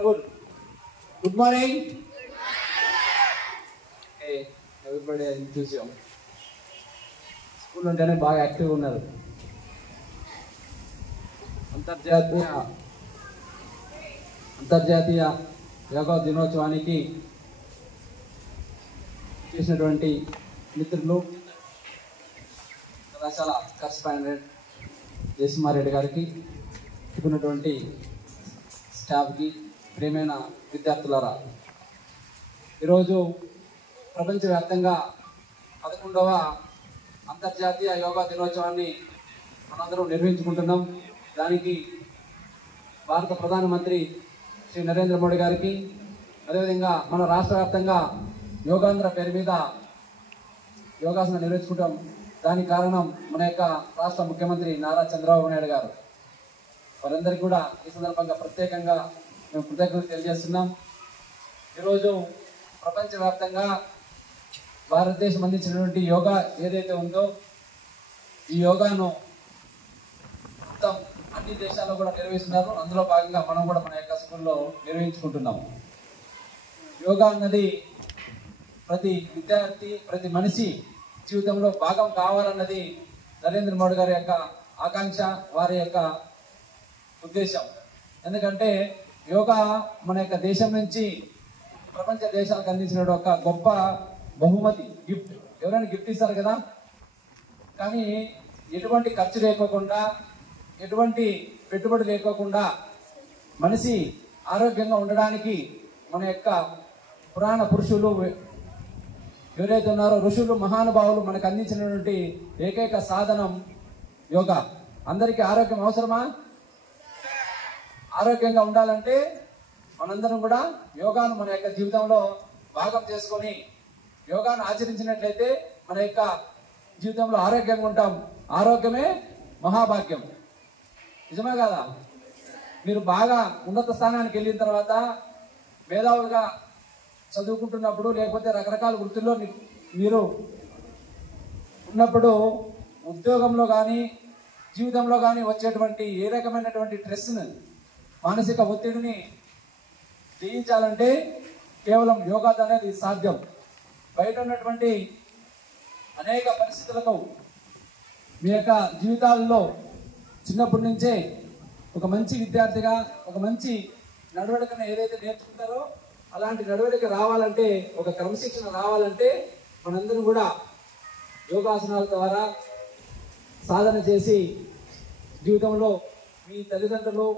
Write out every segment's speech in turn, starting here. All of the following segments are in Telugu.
Good. Good morning. Hey, everybody is enthusiastic. School అంటేనే బాగా యాక్టివ్గా ఉన్నారు. అంతర్జాతీయ యోగా దినోత్సవానికి చేసినటువంటి మిత్రులు కళాశాల కరస్పాండెంట్ జయసింహారెడ్డి గారికి, ఉన్నటువంటి స్టాఫ్కి, ప్రియమైన విద్యార్థులారా, ఈరోజు ప్రపంచవ్యాప్తంగా 11వ అంతర్జాతీయ యోగా దినోత్సవాన్ని మనందరం నిర్వహించుకుంటున్నాం. దానికి భారత ప్రధానమంత్రి శ్రీ నరేంద్ర మోడీ గారికి, అదేవిధంగా మన రాష్ట్ర వ్యాప్తంగా యోగాంధ్ర పేరు మీద యోగాసనం నిర్వహించుకుంటాం. దానికి కారణం మన యొక్క రాష్ట్ర ముఖ్యమంత్రి నారా చంద్రబాబు నాయుడు గారు. వారందరికీ కూడా ఈ సందర్భంగా ప్రత్యేకంగా మేము కృతజ్ఞతలు తెలియజేస్తున్నాం. ఈరోజు ప్రపంచవ్యాప్తంగా భారతదేశం అందించినటువంటి యోగా ఏదైతే ఉందో, ఈ యోగాను మొత్తం అన్ని దేశాల్లో కూడా నిర్వహిస్తున్నారు. అందులో భాగంగా మనం కూడా మన యొక్క స్కూల్లో నిర్వహించుకుంటున్నాం. యోగా అన్నది ప్రతి విద్యార్థి, ప్రతి మనిషి జీవితంలో భాగం కావాలన్నది నరేంద్ర మోడీ గారి యొక్క ఆకాంక్ష, వారి యొక్క ఉద్దేశం. ఎందుకంటే యోగా మన యొక్క దేశం నుంచి ప్రపంచ దేశాలకు అందించిన ఒక గొప్ప బహుమతి, గిఫ్ట్. ఎవరైనా గిఫ్ట్ ఇస్తారు కదా, కానీ ఎటువంటి ఖర్చు లేకోకుండా, ఎటువంటి పెట్టుబడి లేకోకుండా మనిషి ఆరోగ్యంగా ఉండడానికి మన యొక్క పురాణ పురుషులు ఎవరైతే ఉన్నారో, ఋషులు, మహానుభావులు మనకు అందించినటువంటి ఏకైక సాధనం యోగా. అందరికీ ఆరోగ్యం అవసరమా? ఆరోగ్యంగా ఉండాలంటే మనందరం కూడా యోగాను మన యొక్క జీవితంలో భాగం చేసుకొని యోగాను ఆచరించినట్లయితే మన యొక్క జీవితంలో ఆరోగ్యంగా ఉంటాం. ఆరోగ్యమే మహాభాగ్యం. నిజమే కదా? మీరు బాగా ఉన్నత స్థానానికి వెళ్ళిన తర్వాత, మేధావులుగా చదువుకుంటున్నప్పుడు, లేకపోతే రకరకాల వృత్తుల్లో మీరు ఉన్నప్పుడు, ఉద్యోగంలో కానీ జీవితంలో కానీ వచ్చేటువంటి ఏ రకమైనటువంటి స్ట్రెస్ని, మానసిక ఒత్తిడిని జయించాలంటే కేవలం యోగా అనేది సాధ్యం. బయట ఉన్నటువంటి అనేక పరిస్థితులకు మీ యొక్క జీవితాల్లో చిన్నప్పటి నుంచే ఒక మంచి విద్యార్థిగా ఒక మంచి నడవడికను ఏదైతే నేర్చుకుంటారో, అలాంటి నడవడిక రావాలంటే, ఒక క్రమశిక్షణ రావాలంటే మనందరం కూడా యోగాసనాల ద్వారా సాధన చేసి జీవితంలో మీ తల్లిదండ్రులు,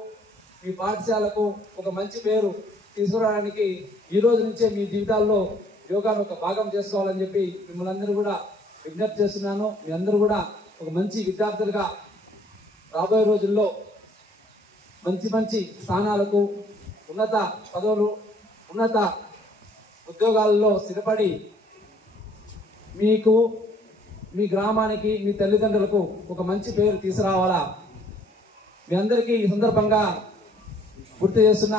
మీ పాఠశాలకు ఒక మంచి పేరు తీసుకురావడానికి ఈ రోజు నుంచే మీ జీవితాల్లో యోగాను ఒక భాగం చేసుకోవాలని చెప్పి మిమ్మల్ని అందరూ కూడా విజ్ఞప్తి చేస్తున్నాను. మీ అందరూ కూడా ఒక మంచి విద్యార్థులుగా రాబోయే రోజుల్లో మంచి మంచి స్థానాలకు, ఉన్నత పదవులు, ఉన్నత ఉద్యోగాల్లో స్థిరపడి మీకు, మీ గ్రామానికి, మీ తల్లిదండ్రులకు ఒక మంచి పేరు తీసుకురావాలా. మీ అందరికీ ఈ సందర్భంగా గుర్తు చేస్తున్న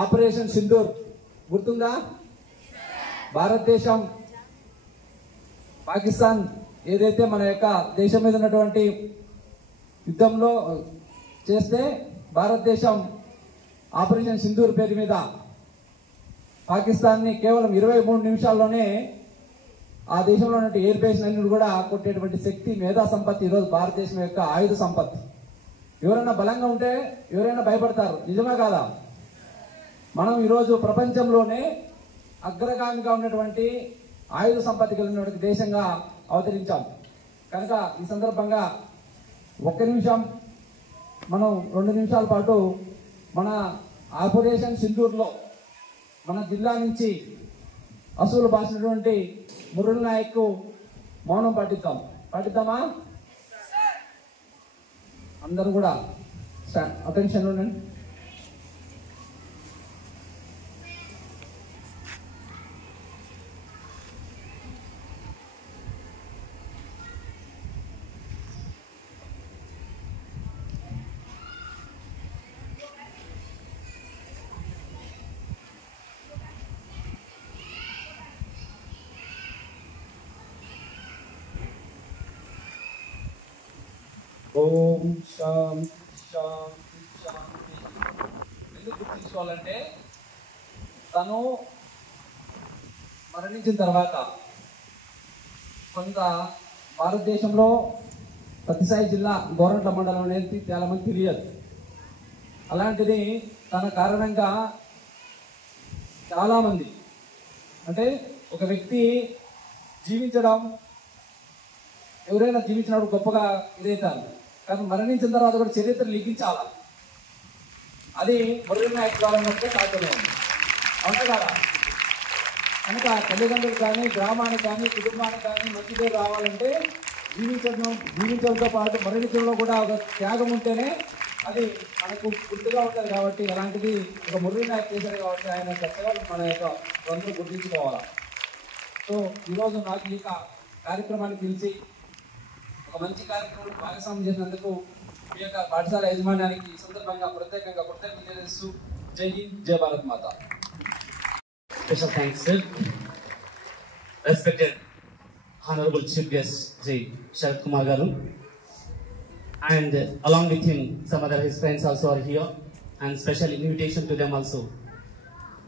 ఆపరేషన్ సింధూర్ గుర్తుందా? భారతదేశం పాకిస్తాన్ ఏదైతే మన యొక్క దేశం మీద ఉన్నటువంటి యుద్ధంలో చేస్తే, భారతదేశం ఆపరేషన్ సింధూర్ పేరు మీద పాకిస్తాన్ని కేవలం 23 నిమిషాల్లోనే ఆ దేశంలో ఉన్న ఎయిర్ బేస్ అన్ని కూడా కొట్టేటువంటి శక్తి, మేధా సంపత్తి ఈరోజు భారతదేశం యొక్క ఆయుధ సంపత్తి. ఎవరైనా బలంగా ఉంటే ఎవరైనా భయపడతారు. నిజమే కాదా? మనం ఈరోజు ప్రపంచంలోనే అగ్రగామిగా ఉన్నటువంటి ఆయుధ సంపత్తి కలిగినటువంటి దేశంగా అవతరించాం. కనుక ఈ సందర్భంగా 1 నిమిషం, మనం 2 నిమిషాల పాటు మన ఆపరేషన్ సింధూర్లో మన జిల్లా నుంచి అసూలు బాసినటువంటి మురళి నాయక్ మౌనం పాటిద్దామా? అందరూ కూడా అటెన్షన్ ఉండండి. ఓం శాంతి శాంతి శాంతి. ఎందుకు గుర్తించుకోవాలంటే తను మరణించిన తర్వాత కొంత భారతదేశంలో సత్యసాయి జిల్లా గోరంట్ల మండలం అనేది చాలా మంది తెలియదు. అలాంటిది తన కారణంగా చాలామంది, అంటే ఒక వ్యక్తి జీవించడం, ఎవరైనా జీవించినప్పుడు గొప్పగా ఇదవుతారు, కానీ మరణించిన తర్వాత కూడా చరిత్ర లిఖించాలి. అది మురళీ నాయక్ ద్వారా సాధ్యమే అవును కదా. కనుక తల్లిదండ్రులు కానీ, గ్రామానికి కానీ, కుటుంబానికి కానీ మంచి పేరు రావాలంటే జీవించడంతో పాటు మరణించడంలో కూడా ఒక త్యాగం ఉంటేనే అది మనకు గుర్తుగా ఉంటుంది. కాబట్టి అలాంటిది ఒక మురళీ నాయక్ చేశారు కాబట్టి ఆయన చక్కగా మన యొక్క అందరూ గుర్తించుకోవాలి. సో ఈరోజు నాకు ఈ కార్యక్రమాన్ని పిలిచి ఒక మంచి కార్యక్రమాన్ని భాగస్వామ్యం చేసినందుకు మీ యొక్క పాఠశాల యాజమాన్యానికి ఈ సందర్భంగా ప్రత్యేకంగా కృతజ్ఞతలు తెలియజేస్తూ జై హింద్, జై భారత్ మాత. Special thanks, sir. Respected Honorable Chief Guest J. Sharat Kumar Garu, and along with him some other his friends also are here, and special invitation to them also.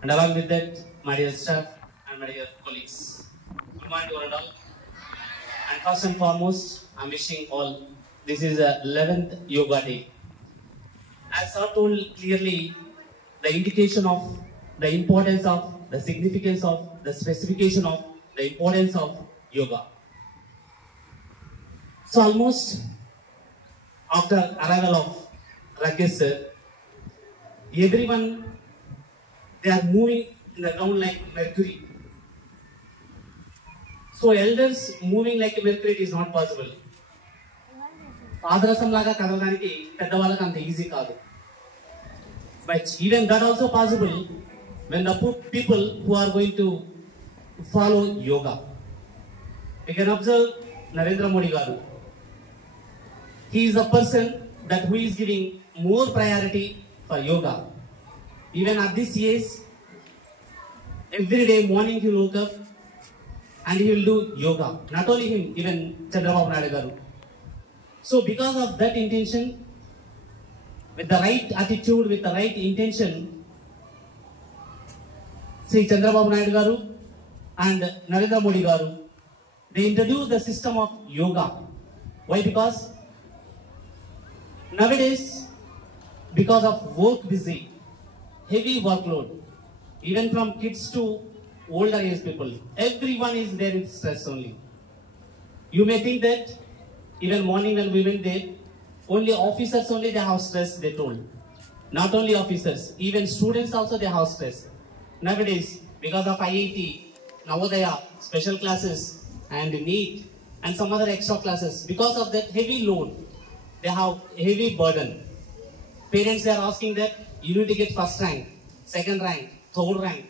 And along with that, my dear staff and my dear colleagues, good morning to all. And first and foremost, I'm wishing all, this is the 11th Yoga Day. As sir told clearly, the indication of the importance of, the significance of, the specification of, the importance of yoga. So almost after arrival of Rakesh sir, everyone, they are moving in the ground like mercury. So elders moving like mercury is not possible. పాదరసం లాగా కదలడానికి పెద్దవాళ్ళకి అంత ఈజీ కాదు. But even that also possible when the people who are going to follow yoga. We can observe Narendra Modi Garu. He is a person that who is giving more priority for yoga. Even at this age, every day morning he will wake up and he will do yoga. Not only him, even Chandrababu Naidu Garu. So because of that intention, with the right attitude, with the right intention, Sri Chandrababu Naidu Garu and Narendra Modi Garu, they introduced the system of yoga. Why? Because nowadays, because of work busy, heavy workload, even from kids to older age people, everyone is there in stress only. You may think that even morning when we went there, only officers only they have stress, they told. Not only officers, even students also they have stress. Nowadays, because of IIT, Navodaya, special classes, and NEET, and some other extra classes, because of that heavy load, they have heavy burden. Parents, they are asking that you need to get first rank, second rank, third rank.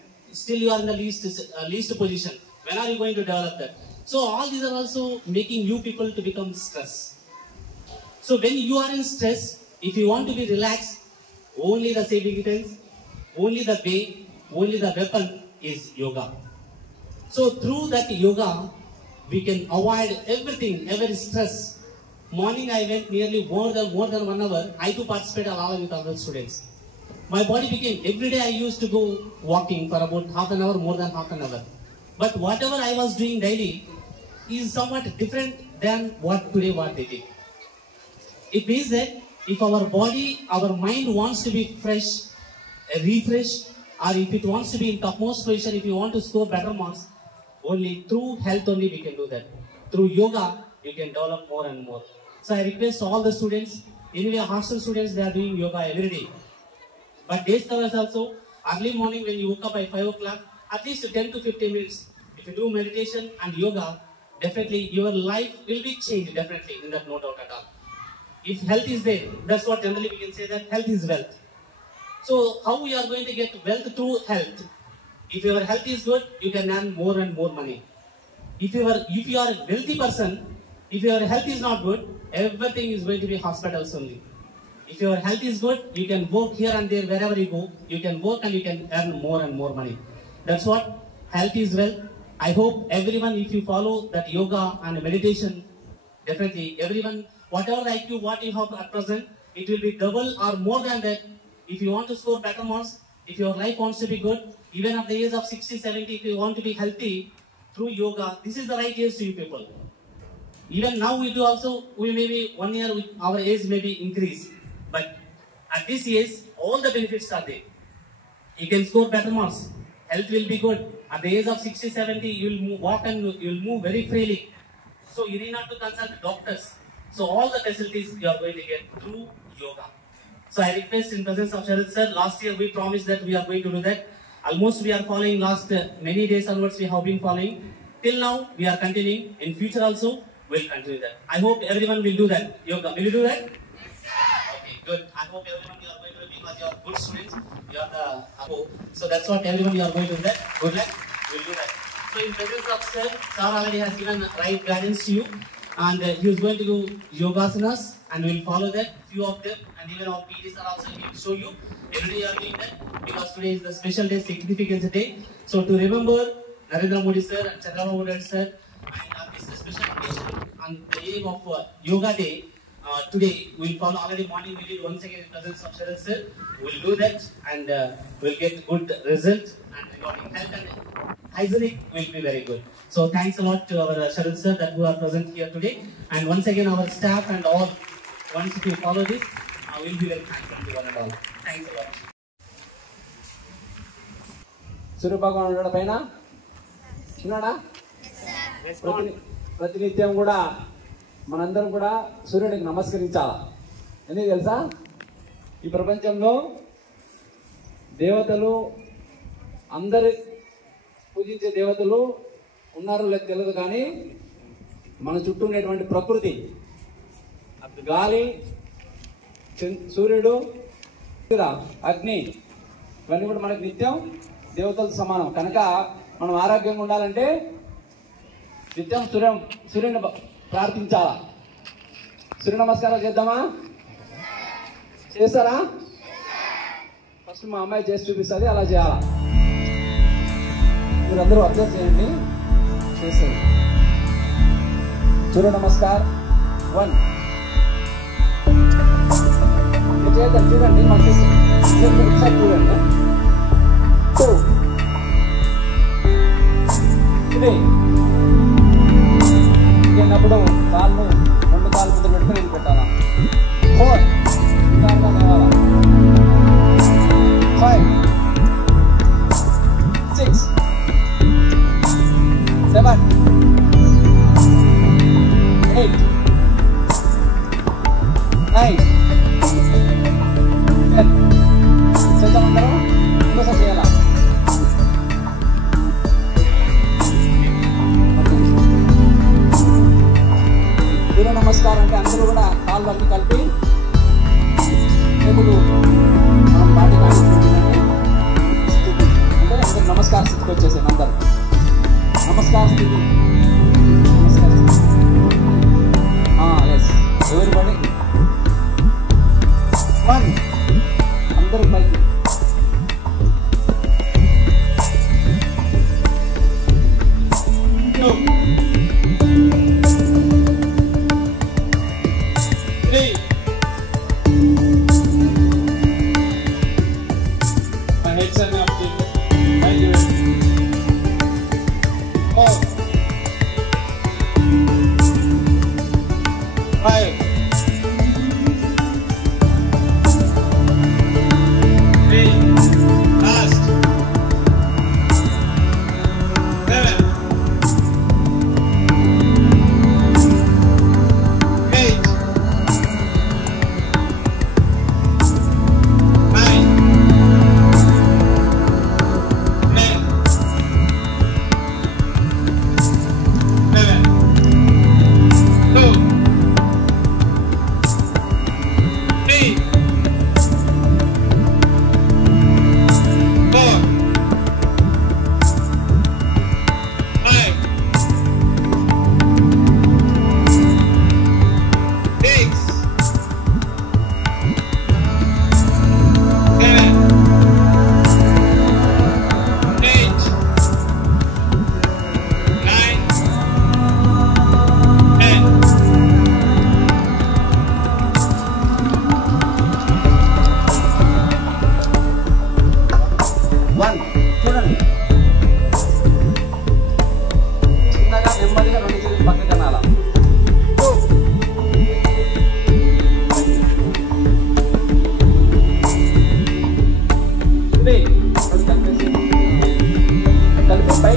Still you are in the least position. When are you going to develop that? So all these are also making you people to become stressed. So when you are in stress, if you want to be relaxed, only the saving defense, only the way, only the weapon is yoga. So through that yoga, we can avoid everything, every stress. Morning I went nearly more than 1 hour. I too participated along with other students. My body became, every day I used to go walking for about half an hour, more than half an hour. But whatever I was doing daily is somewhat different than what they did. It means that if our body, our mind wants to be fresh, refreshed, or if it wants to be in topmost position, if you want to score better marks, only through health only we can do that. Through yoga, you can develop more and more. So I request all the students, anyway hostel students, they are doing yoga every day. But day scholars also, early morning when you woke up by 5 o'clock, at least 10 to 15 minutes, if you do meditation and yoga, definitely your life will be changed, definitely, in that no doubt at all. If health is there, that's what generally we can say that health is wealth. So how we are going to get wealth through health? If your health is good, you can earn more and more money. If you are a wealthy person, if your health is not good, everything is going to be hospitals only. If your health is good, you can work here and there, wherever you go, you can work and you can earn more and more money. That's what health is wealth. I hope everyone, if you follow that yoga and meditation, definitely everyone, whatever the IQ, what you have at present, it will be double or more than that. If you want to score better marks, if your life wants to be good, even at the age of 60, 70, if you want to be healthy through yoga, this is the right age to you people. Even now we do also, we may be 1 year, our age may be increased. But at this age, all the benefits are there. You can score better marks. Health will be good. At the age of 60, 70, you will walk and you will move very freely. So you need not to consult doctors. So all the facilities you are going to get through yoga. So I request in presence of Sharad sir, last year we promised that we are going to do that. Almost we are following last many days onwards we have been following. Till now we are continuing. In future also we will continue that. I hope everyone will do that. Yoga, will you do that? Okay, good. I hope everyone you are going to do because you are good students. You are the so that's what everyone you are going to do that. Good luck. We will do that. So in presence of sir, sir already has given right guidance to you. And he is going to do yogasanas and we will follow that, few of them, and even our PDs are also going to show you. Every day you are doing that because today is the special day, significance day. So to remember Narendra Modi sir and Chandrababu Naidu sir, and this is a special occasion on the aim of Yoga Day. Today we will follow already morning we did once again in presence of Sharad sir. We will do that and we will get good result and regarding health and hygienic will be very good. So thanks a lot to our Sharad sir that who are present here today, and once again our staff and all. Once if you follow this, we will be very thankful to one and all. Thanks a lot. సూర్య భగవాన్ ఉన్నాడు పైన ఉన్నాడా? ప్రతినిత్యం కూడా మనందరం కూడా సూర్యుడికి నమస్కరించాలా. ఎందుకు తెలుసా? ఈ ప్రపంచంలో దేవతలు అందరు పూజించే దేవతలు ఉన్నారో లేదో తెలియదు, కానీ మన చుట్టూ ఉండేటువంటి ప్రకృతి, గాలి, సూర్యుడు, అగ్ని, ఇవన్నీ కూడా మనకు నిత్యం దేవతలతో సమానం. కనుక మనం ఆరోగ్యంగా ఉండాలంటే నిత్యం సూర్యుని ప్రార్థించాలా. సూర్య నమస్కారం చేద్దామా? చేస్తారా? ఫస్ట్ మా అమ్మాయి చేసి చూపిస్తుంది, అలా చేయాలా. మీరందరూ అబ్జర్వ్ చేయండి, చేస్తారు. సూర్య నమస్కార్ 1 చేద్దాం. చూడండి, మనకి ఒకసారి చూడండి. 2 3 వెళ్ళినప్పుడు కాళ్ళు 2 కాళ్ళు ముందు పెట్టుకుని నేను పెట్టాలా. 4 కాళ్ళ కావాలా. 5 6 7 8 9 10 చేద్దాం అందరం. ఇంకోసారి చేయాలా. సూర్య నమస్కారం అంటే అందరూ కూడా కాళ్ళు అన్ని కలిపి ఎప్పుడు మనం బాడీ కానిస్తుందంటే స్థితి అంటే అందరూ నమస్కార స్థితికి వచ్చేసాను. అందరూ నమస్కార స్థితి, నమస్కార స్థితి. ఎస్, ఎవరిబడి 1 అందరూ పైకి. 2 3 my head's up to 4 5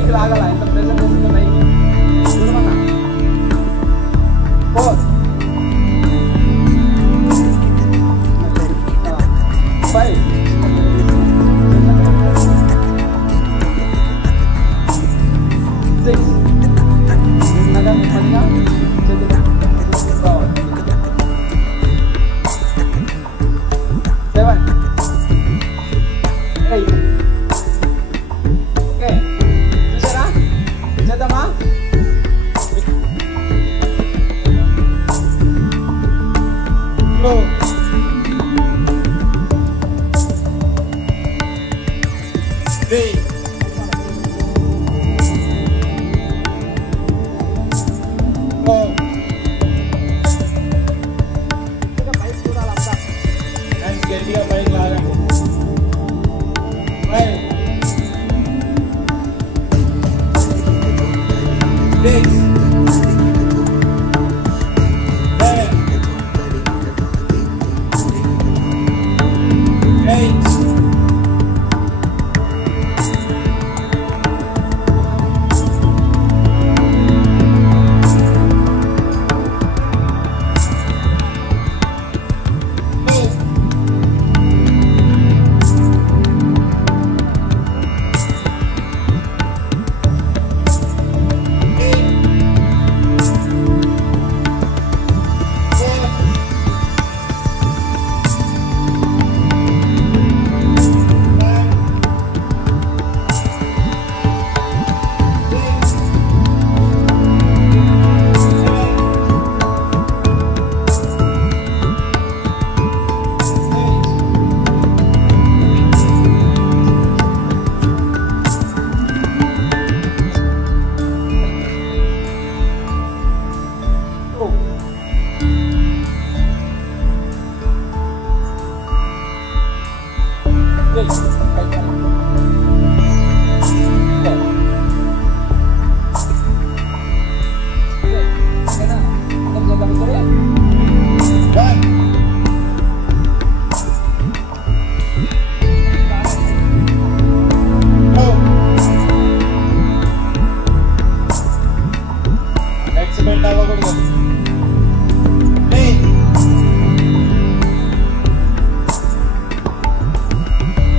పైకి లాగాల, ఎంత ప్రెజర్ చేస్తుంది పైకి చూడమన్నా. 4 5 6 చిన్నగా నెమ్మదిగా చేతులు రావాలి. 7 8 ఓకే చూసారా? చేద్దామా? 2 3 4 పైకి చూడాలంతా. హ్యాండ్స్ గట్టిగా పైకి లాగండి. 5 6 7 8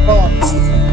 4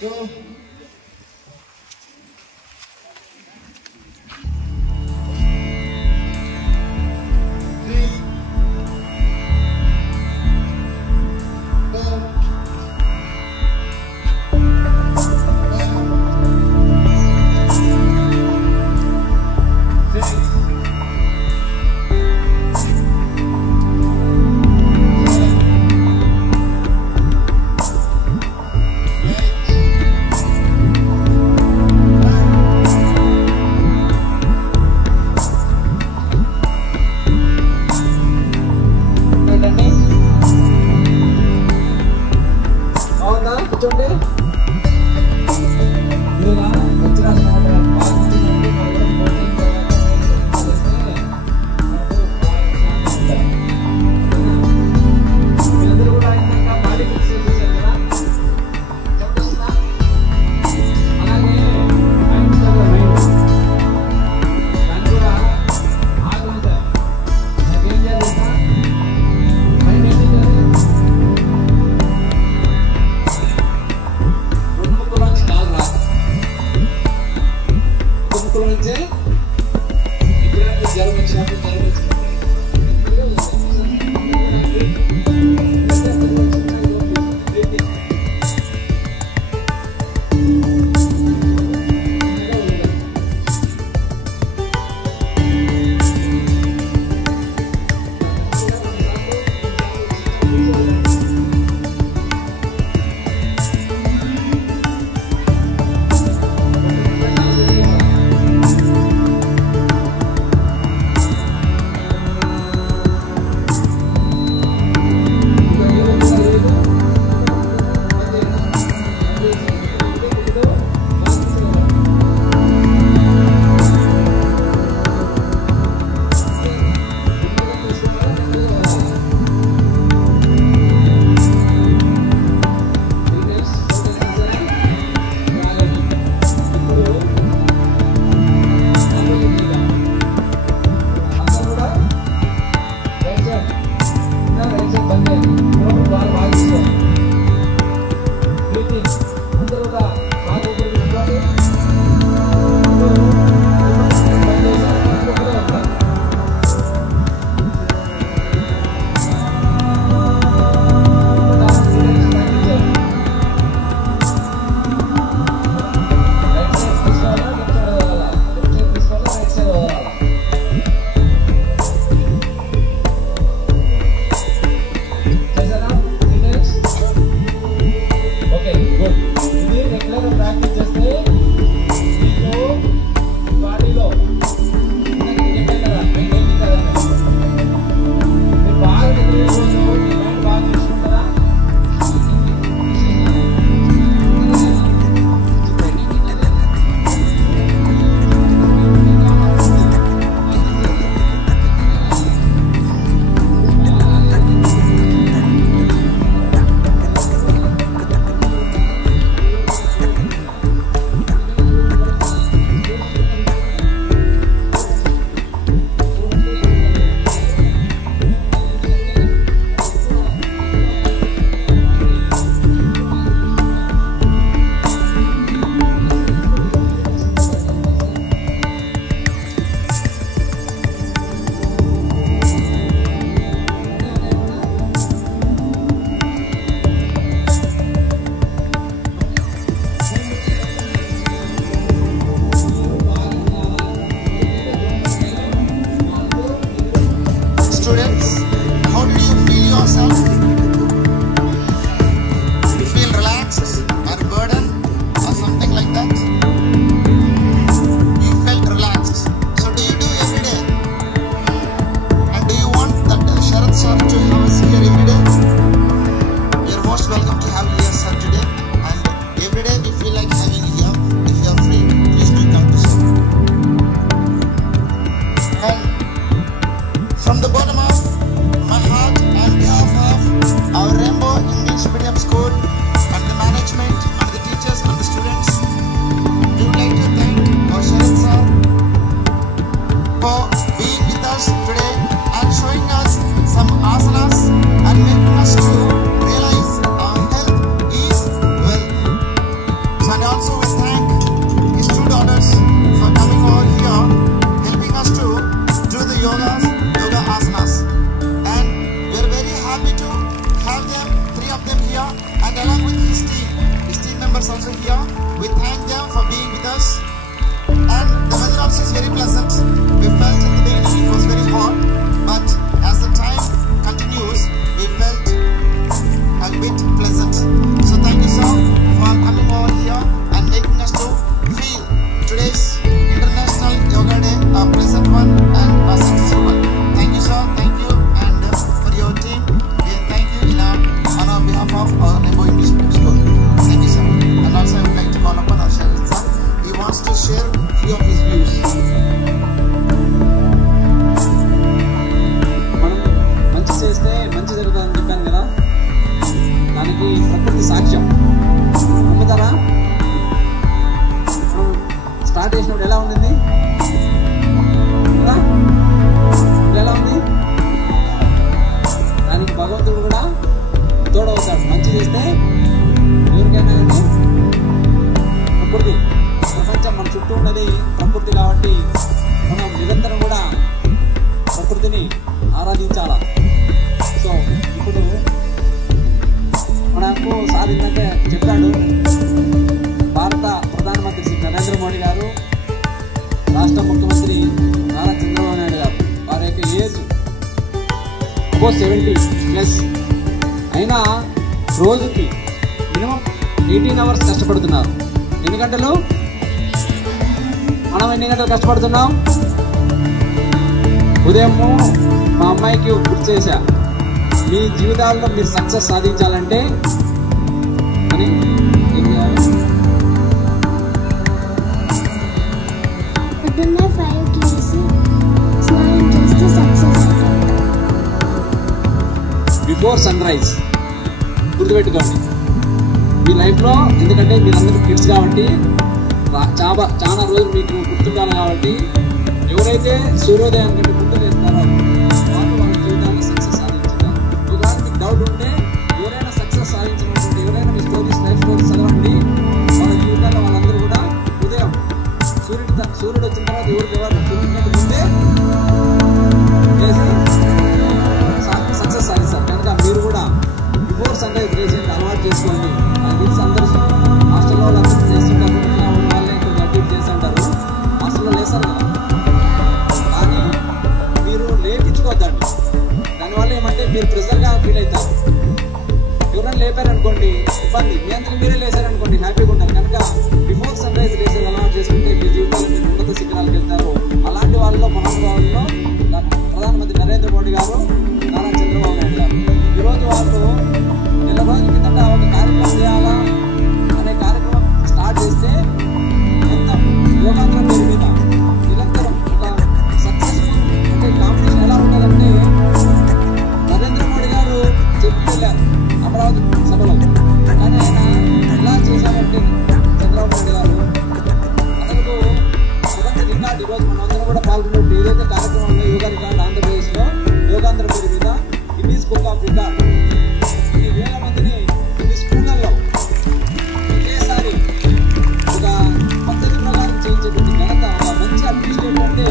2 ఆల్మోస్ట్ 70+. అయినా రోజుకి మినిమం 18 hours కష్టపడుతున్నారు. ఎన్ని గంటలు? మనం ఎన్ని గంటలు కష్టపడుతున్నాం? ఉదయము మా అమ్మాయికి గుర్తు చేశా, మీ జీవితాల్లో మీరు సక్సెస్ సాధించాలంటే అని ఏం చేయాలి? Before sunrise. గుర్తుపెట్టుకోండి మీ లైఫ్లో, ఎందుకంటే మీరందరూ కిడ్స్ కాబట్టి చాలా రోజులు మీకు గుర్తుండాలి కాబట్టి ఎవరైతే సూర్యోదయం కంటే ముందు లేస్తారో వాళ్ళు వాళ్ళ జీవితాన్ని సక్సెస్ సాధించుతారు. ఒకవేళ మీకు డౌట్ ఉంటే ఎవరైనా సక్సెస్ సాధించినటువంటి ఎవరైనా మీ స్టోరీస్, లైఫ్ స్టోరీస్ చదవండి. వాళ్ళ జీవితాల్లో వాళ్ళందరూ కూడా ఉదయం సూర్యుడు వచ్చిన తర్వాత ఎవరు సూర్యుడి ముందే లేచి సక్సెస్ సాధిస్తారు. కనుక మీరు కూడా బిఫోర్ సన్ రైజ్ లేచి అలవాటు చేసుకోండి. నాకు తెలిసి అందరూ హాస్టల్లో వాళ్ళందరూ చేస్తుంటారు, వాళ్ళే కొంచెం అడ్మిట్ చేసి అంటారు, హాస్టల్లో లేస్తారు కదా. కానీ మీరు లేపించుకోవద్దండి. దానివల్ల ఏమంటే మీరు ప్రెజర్గా ఫీల్ అవుతారు. ఎవరైనా లేపారనుకోండి ఇబ్బంది, మీ అంతా మీరే లేచారనుకోండి హ్యాపీగా ఉంటారు. కనుక బిఫోర్ సన్ రైజ్ లేచి అలవాటు చేసుకుంటే మీ జీవితాల్లో మీరు ఉన్నత శిఖరాలకు వెళ్తారు. అలాంటి వాళ్ళలో మహానుభావుల్లో ప్రధానమంత్రి నరేంద్ర మోడీ గారు, నారా చంద్రబాబు నాయుడు గారు. ఈరోజు వాళ్ళు నెల రోజుల కిందట ఒక కార్యక్రమం చేయాలా అనే కార్యక్రమం స్టార్ట్ చేస్తే మొత్తం యోగాంధ్ర పేరు మీద నిరంతరం ఒక సక్సెస్ఫుల్ అంటే కాంపిటీషన్ ఎలా ఉండాలంటే నరేంద్ర మోడీ గారు చెప్పి వెళ్ళారు అమరావతి సభలో. కానీ ఆయన ఎలా చేశారంటే చంద్రబాబు నాయుడు గారు అతనికి మొదటి రికార్డు ఈరోజు మనందరం కూడా పాల్గొన్నట్టు ఏదైతే కార్యక్రమం ఉందో యోగా రికార్డు ఆంధ్రప్రదేశ్లో యోగాంధ్ర పేరు మీద గిన్నీస్ బుక్ ఆఫ్ రికార్డ్ కొన్ని వేల మందిని కొన్ని స్కూళ్ళల్లో ఒకేసారి ఒక పద్ధతి ప్రకారం చేయించేటువంటి ఘనత ఒక మంచి అడ్మినిస్ట్రేటర్ అంటే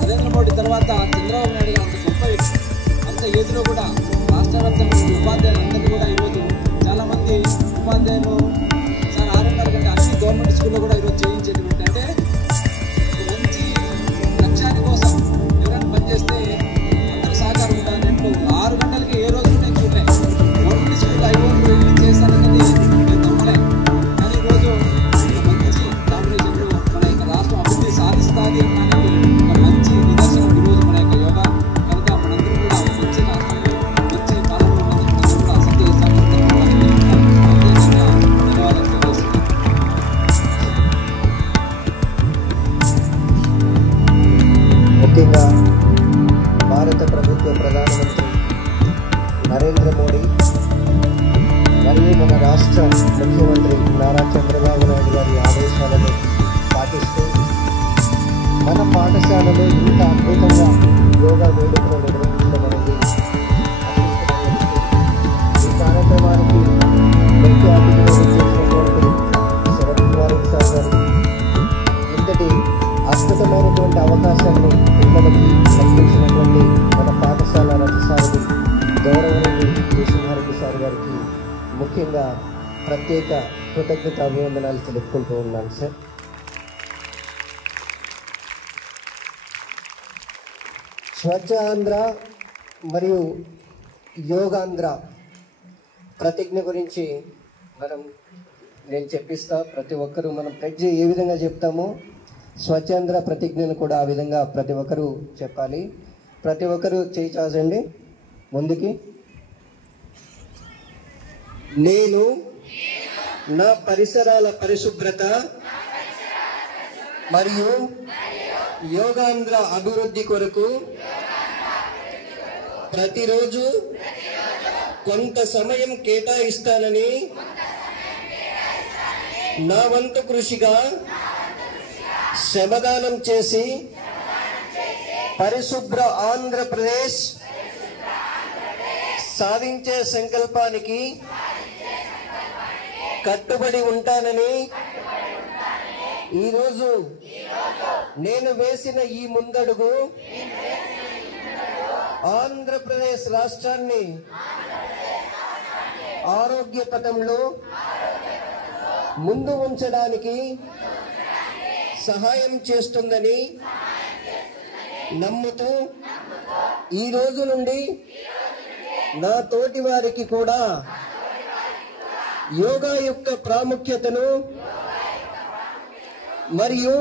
నరేంద్ర మోడీ తర్వాత చంద్రబాబు నాయుడు గారు అంత గొప్ప వ్యక్తి. అంత ఏజ్లో కూడా రాష్ట్ర వ్యాప్తంగా ఉపాధ్యాయులందరినీ కూడా ఈరోజు చాలామంది ఉపాధ్యాయులు సార్ 6:30 గంట అన్ని గవర్నమెంట్ స్కూల్లో కూడా ఈరోజు చేయించేటువంటి అంటే మంచి లక్ష్యాన్ని కోసం ఎవరైనా పనిచేస్తే అందరూ సహకారం ఉండాలన్నట్టు 6 గంటలకి ఏ రోజు నేను చూడలే. గవర్నమెంట్ స్కూల్ 5 రోజులు వెళ్ళి చేశానన్నది నేను నమ్మలే. కానీ ఈరోజు ఒక మంచి కాంబినేషన్లో మన యొక్క రాష్ట్రం అభివృద్ధి సాధిస్తుంది అన్నది ఒక మంచి నిదర్శనం ఈరోజు మన యొక్క యోగా. కనుక మనందరూ కూడా మంచి రాష్ట్రంలో మంచి పాలనలో మనందరూ కూడా సంతోషిస్తామని ధన్యవాదాలు తెలియజేస్తున్నాను. ముఖ్యంగా భారత ప్రభుత్వ ప్రధానమంత్రి నరేంద్ర మోడీ మరియు మన రాష్ట్ర ముఖ్యమంత్రి నారా చంద్రబాబు నాయుడు గారి ఆదేశాలను పాటిస్తూ మన పాఠశాలలో ఇంత అద్భుతంగా యోగా వేడుకలు నిర్వహించడం అనేది ఈ కార్యక్రమానికి ముఖ్య అతిథిగా చేసినటువంటి శరత్ సార్ గారు ఇంతటి అద్భుతమైనటువంటి అవకాశాన్ని పిల్లలకి కల్పించినటువంటి మన పాఠశాల రథసారథి గౌరవనీయులు నరసింహారెడ్డి సార్ గారికి ముఖ్యంగా ప్రత్యేక కృతజ్ఞత అభివందనాలు తెలుపుకుంటూ ఉన్నాను సార్. స్వచ్ఛ ఆంధ్ర మరియు యోగాంధ్ర ప్రతిజ్ఞ గురించి నేను చెప్పిస్తా. ప్రతి ఒక్కరూ మనం ప్రతిజ్ఞ ఏ విధంగా చెప్తామో స్వచ్ఛాంధ్ర ప్రతిజ్ఞను కూడా ఆ విధంగా ప్రతి ఒక్కరూ చెప్పాలి. ప్రతి ఒక్కరూ చేయి చాచండి ముందుకి. నేను నా పరిసరాల పరిశుభ్రత మరియు యోగాంధ్ర అభివృద్ధి కొరకు ప్రతిరోజు కొంత సమయం కేటాయిస్తానని నా వంతు కృషిగా శ్రమదానం చేసి పరిశుభ్ర ఆంధ్రప్రదేశ్ సాధించే సంకల్పానికి కట్టుబడి ఉంటానని ఈరోజు నేను వేసిన ఈ ముందడుగు ఆంధ్రప్రదేశ్ రాష్ట్రాన్ని ఆరోగ్య పథంలో ముందు ఉంచడానికి సహాయం చేస్తుందని నమ్ముతూ ఈ రోజు నుండి నా తోటి వారికి కూడా యోగా యొక్క ప్రాముఖ్యతను మరియు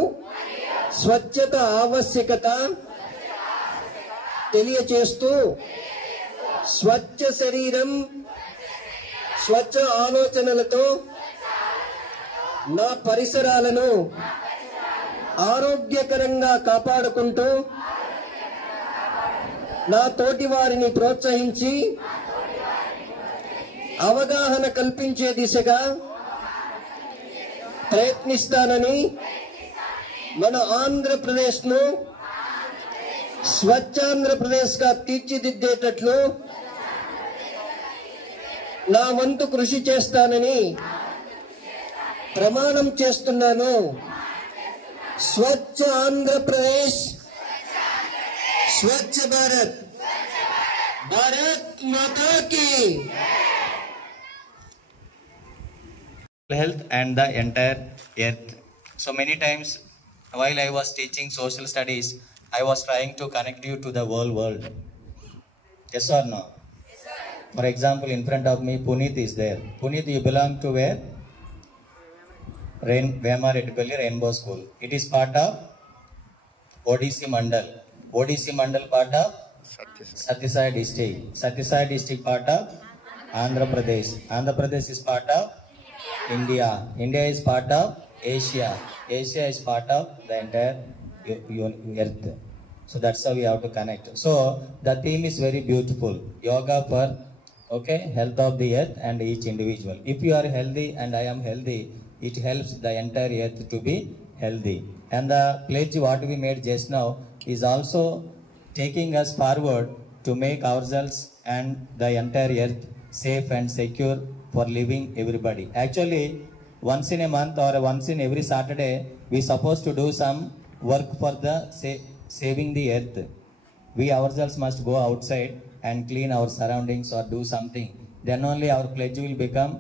స్వచ్ఛత ఆవశ్యకత తెలియచేస్తూ స్వచ్ఛ శరీరం స్వచ్ఛ ఆలోచనలతో నా పరిసరాలను ఆరోగ్యకరంగా కాపాడుకుంటూ నా తోటి వారిని ప్రోత్సహించి అవగాహన కల్పించే దిశగా ప్రయత్నిస్తానని మన ఆంధ్రప్రదేశ్ను స్వచ్ఛాంధ్రప్రదేశ్ గా తీర్చిదిద్దేటట్లు నా వంతు కృషి చేస్తానని ప్రమాణం చేస్తున్నాను. స్వచ్ఛ ఆంధ్రప్రదేశ్, స్వచ్ఛ భారత్, భారత్ మాతా key. Health and the entire earth. So many times while I was teaching social studies, I was trying to connect you to the whole world. Yes or no? Yes, sir. For example, in front of me, Puneet is there. Puneet, you belong to where? Vemaredipalli Rainbow School. It is part of ODC Mandal. ODC Mandal part of Satyasai district. Satyasai district part of Andhra Pradesh. Andhra Pradesh is part of India. India is part of Asia. Asia is part of the entire earth. So that's how we have to connect. So the theme is very beautiful. Yoga for health of the earth and each individual. If you are healthy and I am healthy, it helps the entire earth to be healthy. And the pledge what we made just now is also taking us forward to make ourselves and the entire earth safe and secure for living everybody. Actually, once in a month or once in every Saturday, we supposed to do some work for the saving the earth. We ourselves must go outside and clean our surroundings or do something. Then only our pledge will become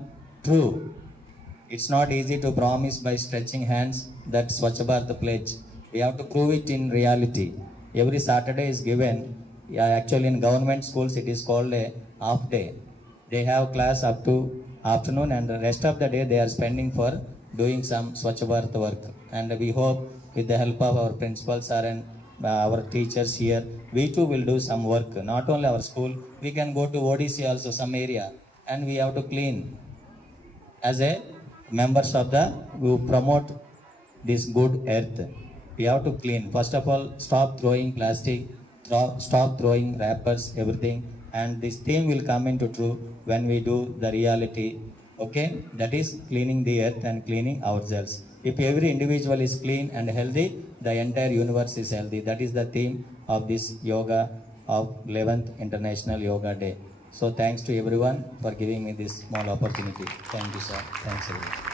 true. It's not easy to promise by stretching hands that Swachh Bharat pledge. We have to prove it in reality. Every Saturday is given. Actually, in government schools, it is called a half day. They have class up to afternoon and the rest of the day they are spending for doing some Swachh Bharat work. And we hope with the help of our principals and our teachers here, we too will do some work. Not only our school, we can go to ODC also some area and we have to clean. As a members of the, who promote this good earth, we have to clean. First of all, stop throwing plastic, stop throwing wrappers, everything. And this theme will come into true when we do the reality, that is cleaning the earth and cleaning ourselves. If every individual is clean and healthy, the entire universe is healthy. That is the theme of this yoga of 11th International Yoga Day. So thanks to everyone for giving me this small opportunity. Thank you, sir. Thanks everyone.